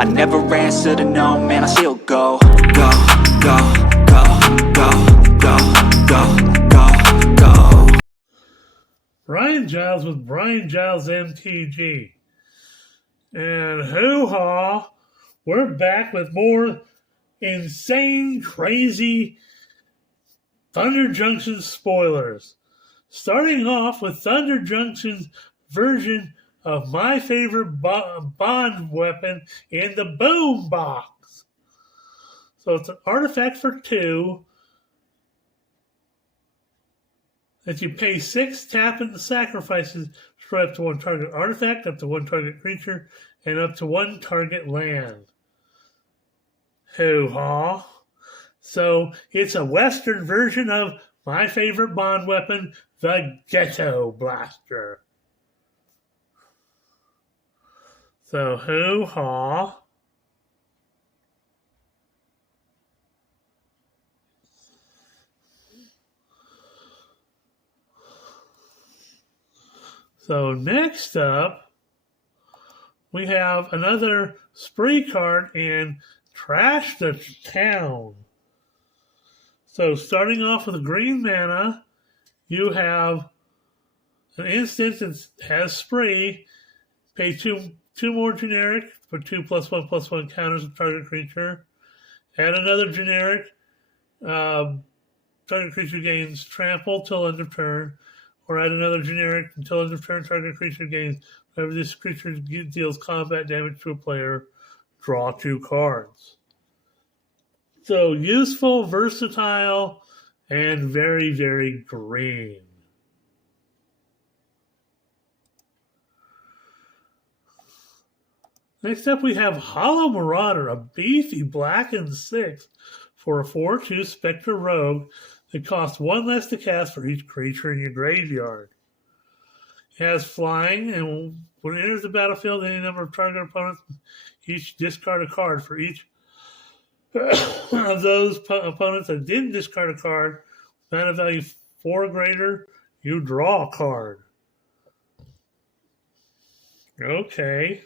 I never answer to no, man, I still go. Go, go, go, go, go, go, go, go. Brian Giles with Brian Giles MTG. And hoo-ha, we're back with more insane, crazy Thunder Junction spoilers. Starting off with Thunder Junction's version of my favorite Bond weapon in the boom box. So it's an artifact for 2 that you pay 6, tap, and sacrifices for up to 1 target artifact, up to 1 target creature, and up to 1 target land. Hoo-ha. So it's a Western version of my favorite Bond weapon, the Ghetto Blaster. So hoo-ha. So next up, we have another spree card in Trash the Town. So starting off with a green mana, you have an instant that has spree, pay two more generic, put 2+1/+1 counters of target creature, add another generic, target creature gains trample till end of turn, or add another generic until end of turn, target creature gains whenever this creature deals combat damage to a player, draw 2 cards. So useful, versatile, and very, very green. Next up, we have Hollow Marauder, a beefy black and 6 for a 4/2 Spectre Rogue that costs 1 less to cast for each creature in your graveyard. It has flying, and when it enters the battlefield, any number of target opponents each discard a card. For each of those opponents that didn't discard a card, mana value 4 or greater, you draw a card. Okay.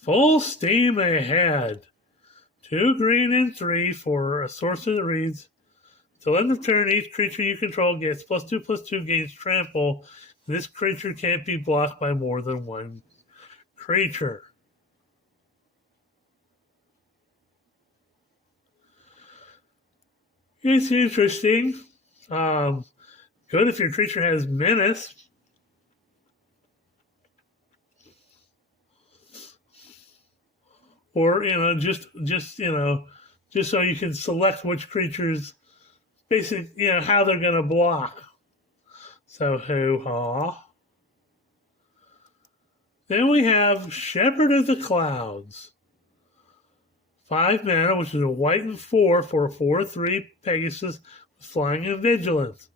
Full steam ahead. 2 green and 3 for a sorcerer that reads, till end of turn, each creature you control gets +2/+2, gains trample. This creature can't be blocked by more than 1 creature. It's interesting. Good if your creature has menace. Or, just so you can select which creatures, basically, how they're going to block. So, hoo-ha. Then we have Shepherd of the Clouds. 5 mana, which is a white and 4 for a 4/3 Pegasus with flying and vigilance.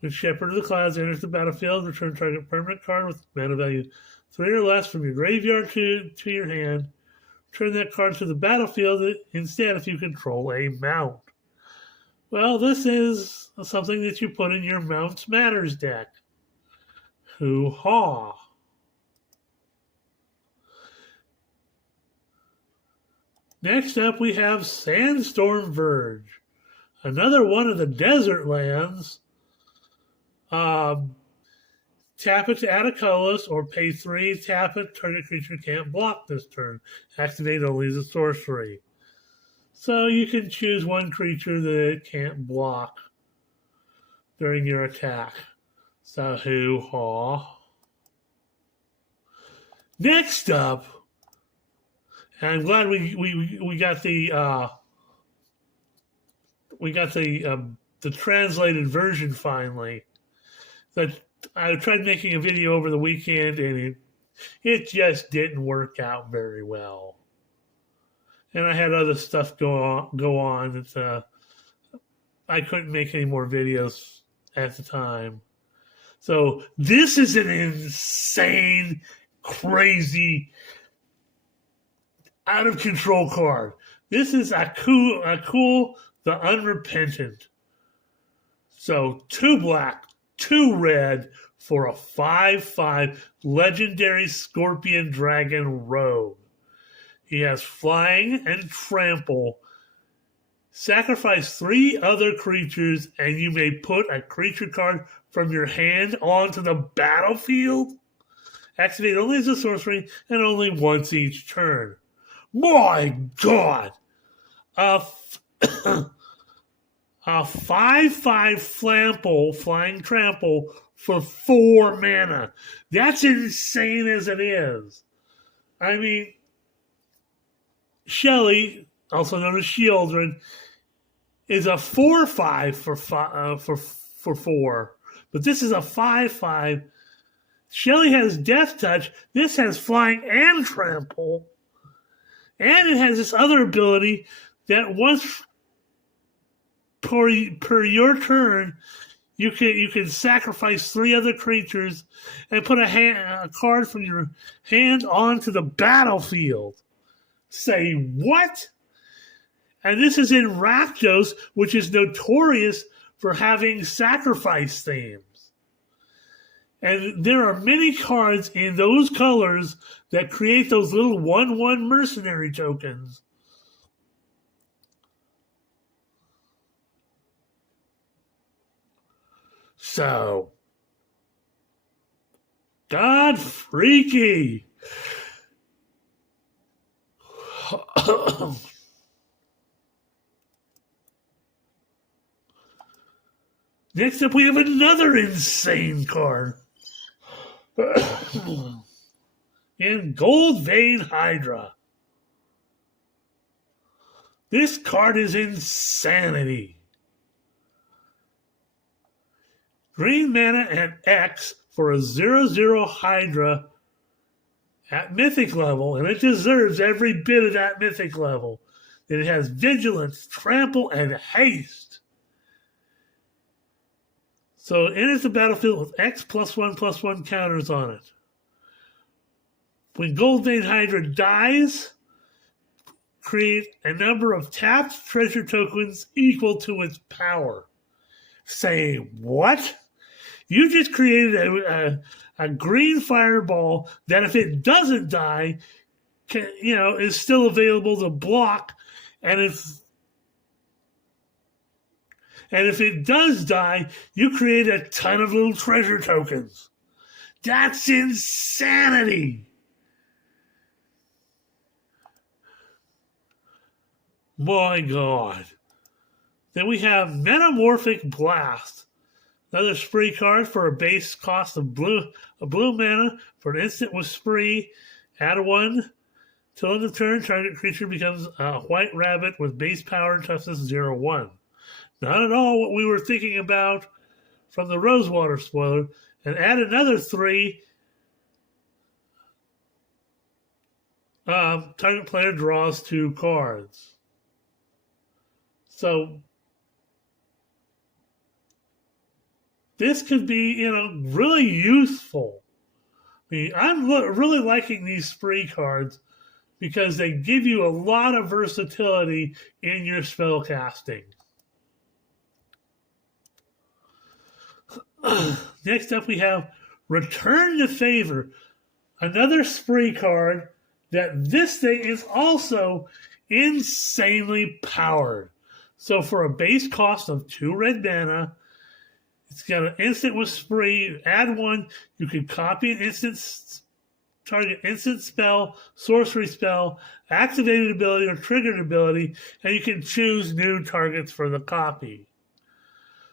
When Shepherd of the Clouds enters the battlefield, return target permanent card with mana value 3 or less from your graveyard to your hand. Turn that card to the battlefield instead if you control a mount. Well, this is something that you put in your Mounts Matters deck. Hoo-ha. Next up, we have Sandstorm Verge. Another one of the desert lands. Tap it to add a colorless, or pay 3, tap it, target creature can't block this turn. Activate only as a sorcery. So you can choose 1 creature that it can't block during your attack. So hoo-ha. Next up, and I'm glad we got the translated version finally. That I tried making a video over the weekend, and it just didn't work out very well. And I had other stuff go on that I couldn't make any more videos at the time. So this is an insane, crazy, out of control card. This is Akul the Unrepentant. So 2 black, 2 red for a 5/5 legendary Scorpion Dragon Rogue. He has flying and trample. Sacrifice 3 other creatures, and you may put a creature card from your hand onto the battlefield. Activate only as a sorcery and only once each turn. My God! A 5/5 Flample, flying trample for 4 mana. That's insane as it is. I mean, Shelly, also known as Shieldred, is a 4/5 for 4, but this is a 5/5. Shelly has Death Touch. This has flying and trample, and it has this other ability that once per your turn, you can sacrifice 3 other creatures and put a card from your hand onto the battlefield. Say what? And this is in Rakdos, which is notorious for having sacrifice themes. And there are many cards in those colors that create those little 1/1 mercenary tokens. So, God freaky. Next up, we have another insane card. In Gold Vein Hydra. This card is insanity. Green mana and X for a 0/0 Hydra at Mythic level, and it deserves every bit of that Mythic level. It has Vigilance, Trample, and Haste. So it enters the battlefield with X +1/+1 counters on it. When Gold Vein Hydra dies, create a number of tapped treasure tokens equal to its power. Say what? You just created a green fireball that, if it doesn't die, is still available to block, and if it does die, you create a ton of little treasure tokens. That's insanity. My God. Then we have Metamorphic Blast. Another spree card for a base cost of blue mana for an instant with spree. Add 1. Till end of turn, target creature becomes a white rabbit with base power and toughness 0/1. Not at all what we were thinking about from the Rosewater spoiler. And add another 3. Target player draws 2 cards. So this could be, really useful. I mean, I'm really liking these spree cards because they give you a lot of versatility in your spell casting. Next up, we have Return to Favor, another spree card that this thing is also insanely powered. So for a base cost of 2 red mana, it's got an instant with spree. Add 1, you can copy an target instant spell, sorcery spell, activated ability, or triggered ability, and you can choose new targets for the copy.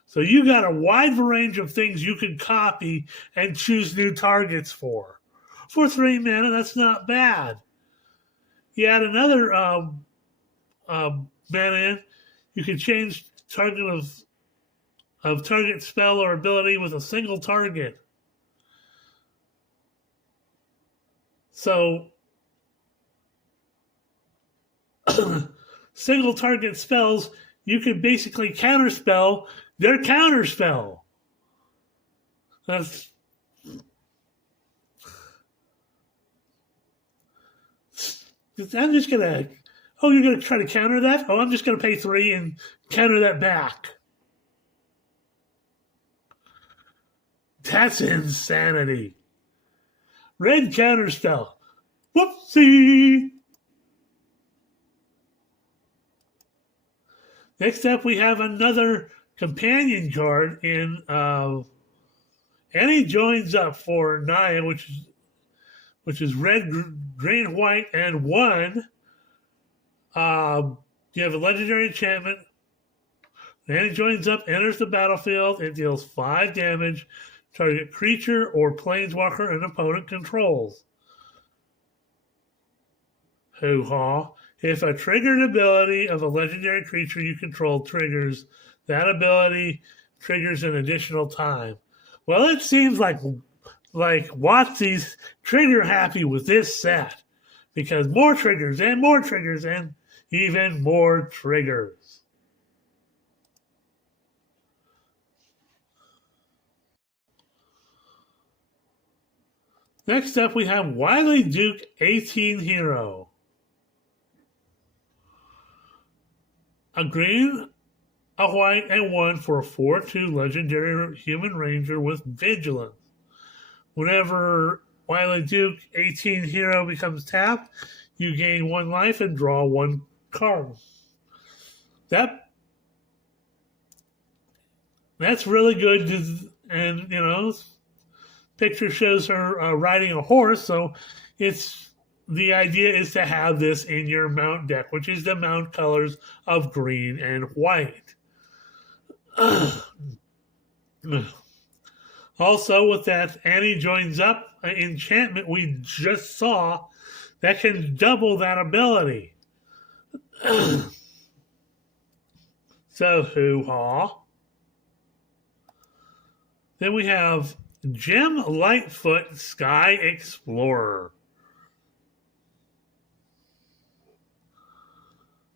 So you got a wide range of things you can copy and choose new targets for. For 3 mana, that's not bad. You add another mana in, you can change target of target spell or ability with a single target. So single target spells, you can basically counterspell their counterspell. I'm just going to... Oh, you're going to try to counter that? Oh, I'm just going to pay 3 and counter that back. That's insanity. Red counterspell. Whoopsie! Next up, we have another companion card in, and he joins up for Naya, which is red, green, white, and 1. You have a legendary enchantment. And it joins up, enters the battlefield, it deals 5 damage. Target creature or planeswalker an opponent controls. Hoo-ha. If a triggered ability of a legendary creature you control triggers, that ability triggers an additional time. Well, it seems like WotC's trigger happy with this set, because more triggers and even more triggers. Next up, we have Wily Duke 18 Hero. A green, a white, and 1 for a 4/2 legendary human ranger with vigilance. Whenever Wily Duke 18 Hero becomes tapped, you gain 1 life and draw 1 card. That's really good, and picture shows her riding a horse, so the idea is to have this in your mount deck, which is the mount colors of green and white. Also, with that Annie joins up enchantment we just saw, that can double that ability. So, hoo-ha. Then we have Jim Lightfoot Sky Explorer.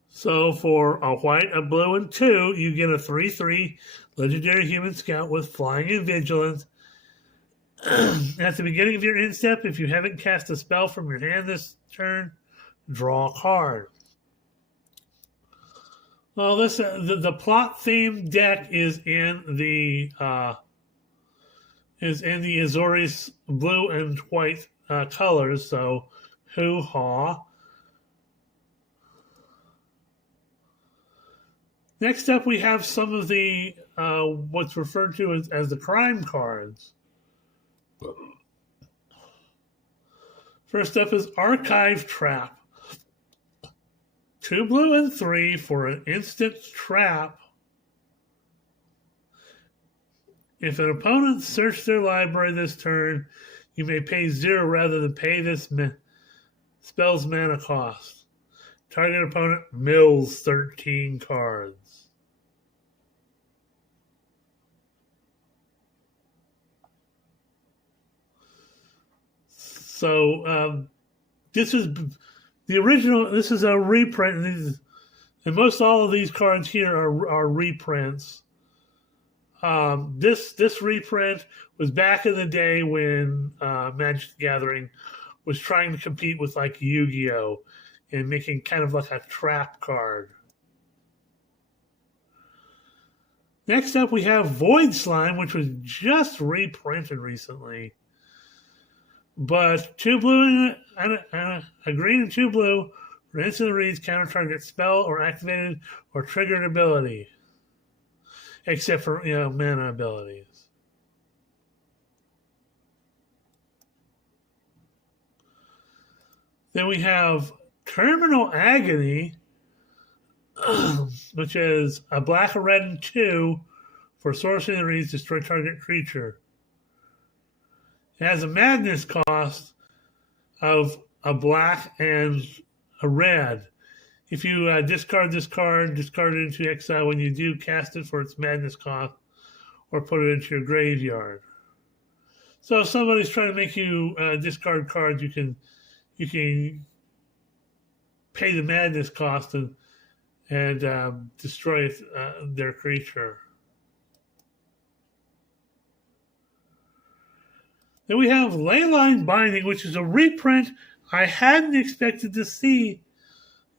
So for a white, a blue, and 2, you get a 3/3 legendary human scout with flying and vigilance. At the beginning of your end step, if you haven't cast a spell from your hand this turn, draw a card. Well, the plot theme deck is in the Azorius blue and white colors, so hoo-ha. Next up, we have some of the what's referred to as the crime cards. First up is Archive Trap. 2 blue and 3 for an instant trap. If an opponent searched their library this turn, you may pay 0 rather than pay this spell's mana cost. Target opponent mills 13 cards. So this is the original. This is a reprint, and most all of these cards here are reprints. This reprint was back in the day when Magic the Gathering was trying to compete with like Yu-Gi-Oh! And making kind of like a trap card. Next up, we have Void Slime, which was just reprinted recently. But 2 blue and a green and 2 blue for instant reads counter target spell or activated or triggered ability. Except for mana abilities. Then we have Terminal Agony, which is a black, a red, and 2 for sorcery that reads destroy target creature. It has a madness cost of a black and a red. If you discard this card, discard it into exile. When you do, cast it for its madness cost or put it into your graveyard. So if somebody's trying to make you discard cards, you can pay the madness cost and destroy their creature. Then we have Leyline Binding, which is a reprint I hadn't expected to see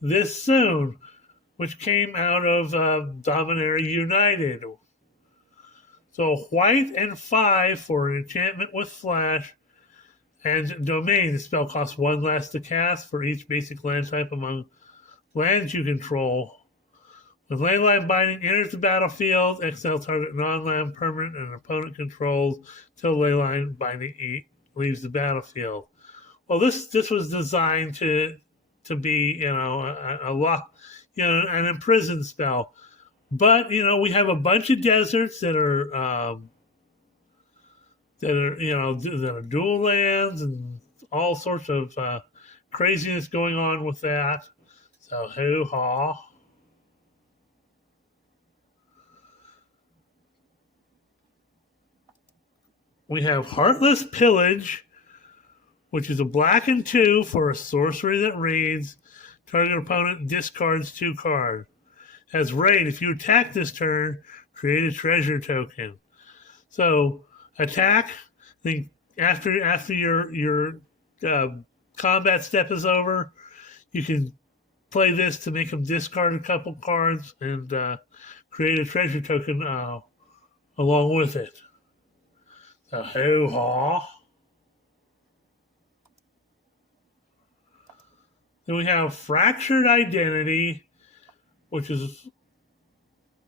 this soon, which came out of Dominaria United. So white and 5 for an enchantment with flash and domain. The spell costs 1 less to cast for each basic land type among lands you control. When Leyline Binding enters the battlefield, exile target non-land permanent and opponent controls till Leyline Binding leaves the battlefield. Well, this was designed to be a lot, an imprisoned spell, but we have a bunch of deserts that are dual lands and all sorts of craziness going on with that. So hoo-ha. We have Heartless Pillage, which is a black and 2 for a sorcery that reads, target opponent discards 2 cards. As raid, if you attack this turn, create a treasure token. So attack. Then after your combat step is over, you can play this to make them discard a couple cards and create a treasure token along with it. So hoo-ha. Then we have Fractured Identity, which is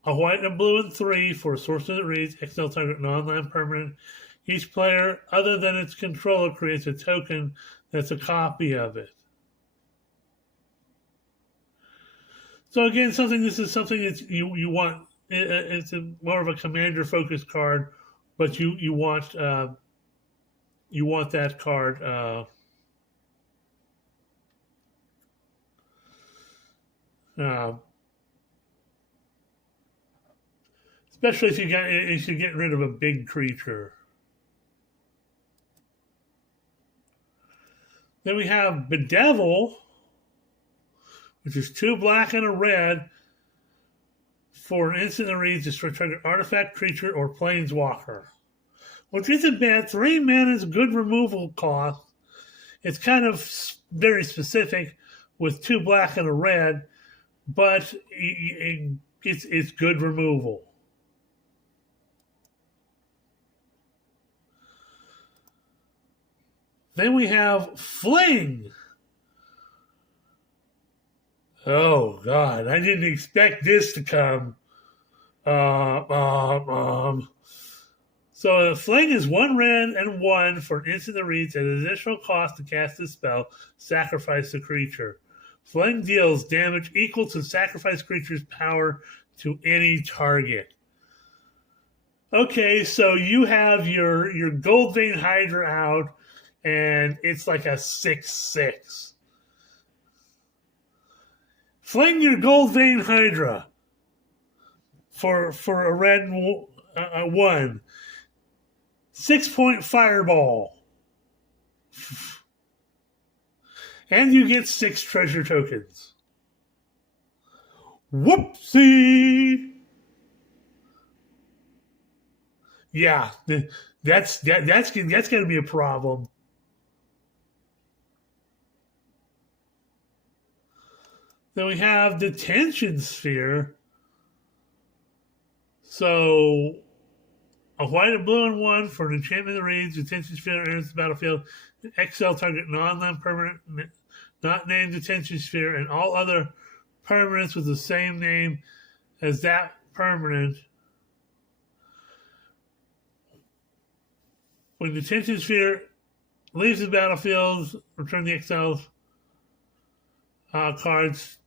a white and blue and 3 for a sorcery that reads, exile target non-land permanent. Each player, other than its controller, creates a token that's a copy of it. So again, this is something that you want. It's more of a commander-focused card, but you want that card. Especially if you get rid of a big creature. Then we have Bedevil, which is 2 black and a red for an instant that reads, destroy target artifact, creature, or planeswalker. Which isn't bad. 3 mana is good removal cost. It's kind of very specific with 2 black and a red, but it's good removal. Then we have Fling. Oh, God. I didn't expect this to come. So Fling is 1 red and 1 for an instant that reads at an additional cost to cast this spell, sacrifice the creature. Fling deals damage equal to sacrifice creature's power to any target. Okay, so you have your Goldvein Hydra out, and it's like a 6/6. Fling your Goldvein Hydra for a red and 1. 6-point fireball. And you get 6 treasure tokens. Whoopsie! Yeah, that's going to be a problem. Then we have the Tension Sphere. So, a white and blue and 1 for an enchantment that reads, the Tension Sphere enters the battlefield. Exile target non-land permanent, not named the Tension Sphere, and all other permanents with the same name as that permanent. When the Tension Sphere leaves the battlefield, return the exiled cards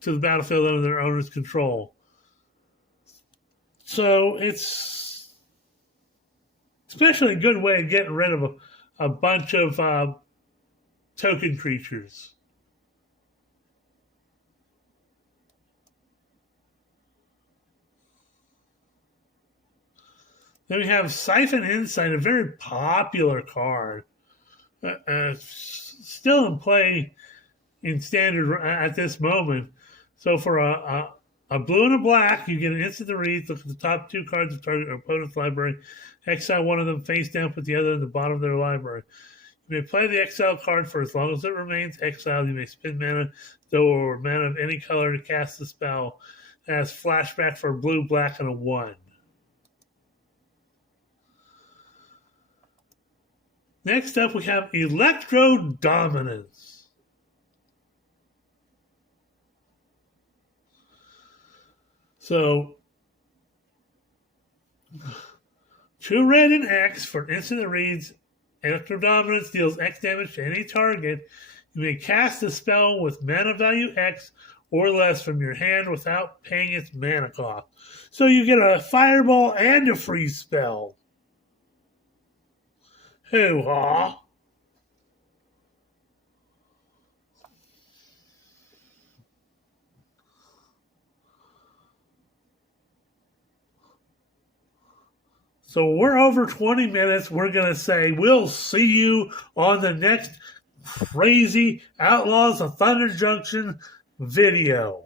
to the battlefield under their owner's control. So it's especially a good way of getting rid of a bunch of token creatures. Then we have Siphon Insight, a very popular card. Still in play in Standard at this moment. So for a blue and a black, you get an instant to read. Look at the top 2 cards of target opponent's library. Exile one of them face down, put the other in the bottom of their library. You may play the exile card for as long as it remains exiled. You may spend mana, though, or mana of any color to cast the spell. It has flashback for a blue, black, and a 1. Next up, we have Electro Dominance. So, 2 red and X for instant that reads Electro Dominance deals X damage to any target. You may cast a spell with mana value X or less from your hand without paying its mana cost. So you get a fireball and a freeze spell. Hoo-ha! So we're over 20 minutes. We're going to say we'll see you on the next crazy Outlaws of Thunder Junction video.